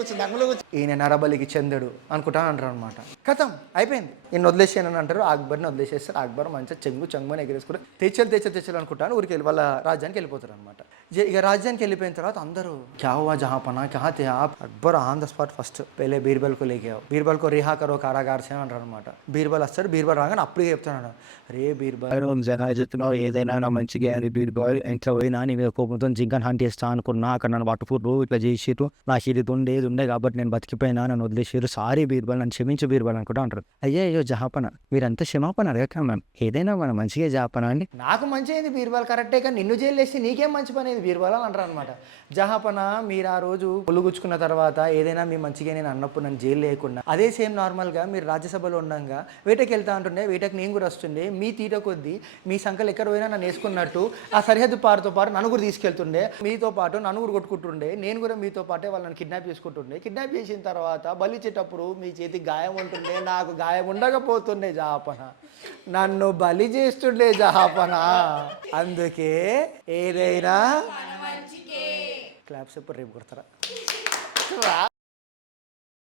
కూర్చుంది ఈయన నరబలికి చెందడు అనుకుంటా అంటారు అనమాట. కథం అయిపోయింది. ఈయన వదిలేసానని అంటారు, అక్బర్ని వదిలేసేస్తారు. అక్బర్ మంచిగా చెంగుని ఎగిరేసుకుంటారు. తెచ్చలు అనుకుంటాను ఊరికి వెళ్ళి వాళ్ళ రాజ్యానికి వెళ్ళిపోతారు అనమాట. ఇక రాజ్యానికి వెళ్ళిపోయిన తర్వాత అందరూ క్యా హువా జహాపనా క్యా తే ఆప్. Akbar on the spot first పెళ్ళే బీర్బల్కు లేకావు, బీర్బల్కు రిహా కరో కారాగార్ సే అంటారు అనమాట. బీర్బల్ వస్తాడు, బీర్బల్ రాగానే అప్పుడే చెప్తున్నాడు, రే బీర్బల్ చెప్తున్నావు ఏదైనా నా మంచిగా అని బీర్బల్ ఇంట్లో పోయినా నీ మీద కోపంతో జింకన్ హంట్ చేస్తా అనుకున్నా, అక్కడ నన్ను పట్టుకుర్రు, ఇట్లా చేసిర్రు, నా షీరితో ఉండే కాబట్టి నేను బతికిపోయినా, నన్ను వదిలేసారు, సారీ బీర్బల్, నన్ను క్షమించు బీర్బల్ అనుకుంటా అంటారు. అయ్యో జహాపన మీరంతా క్షమాపణ అడగక మ్యామ్, ఏదైనా మన మంచిగా జహాపన అండి. నాకు మంచి అయింది బీర్బల్ కరెక్టే, కానీ నిన్ను జైలు వేసి నీకేం మంచి పని అయింది బీర్బల్ అని అంటారు అనమాట. జహాపన మీరు ఆ రోజు ఒలుగుచ్చుకున్న తర్వాత ఏదైనా మీ మంచిగా నేను అన్నప్పుడు నన్ను జైలు లేకుండా అదే సేమ్ నార్మల్గా మీరు రాజ్యసభలో ఉండగా వేటకి వెళ్తా అంటుండే, వేటకి నేను కూడా వస్తుండే, మీ తీట కొద్దీ మీ సంఖ్యలు ఎక్కడ పోయినా నన్ను వేసుకున్నట్టు ఆ సరిహద్దు పారుతో పాటు నన్ను కూడా తీసుకెళ్తుండే, మీతో పాటు నన్ను కూడా కొట్టుకుంటుండే, నేను కూడా మీతో పాటే వాళ్ళని కిడ్నాప్ చేసుకుంటుండే. కిడ్నాప్ చేసిన తర్వాత బలిచ్చేటప్పుడు మీ చేతికి గాయం ఉంటుండే, నాకు గాయం ఉండకపోతుండే జహాపన, నన్ను బలి చేస్తుండే జహాపన. అందుకే ఏదైనా క్లాప్స్ ఎప్పుడు రేపు కొడతారా?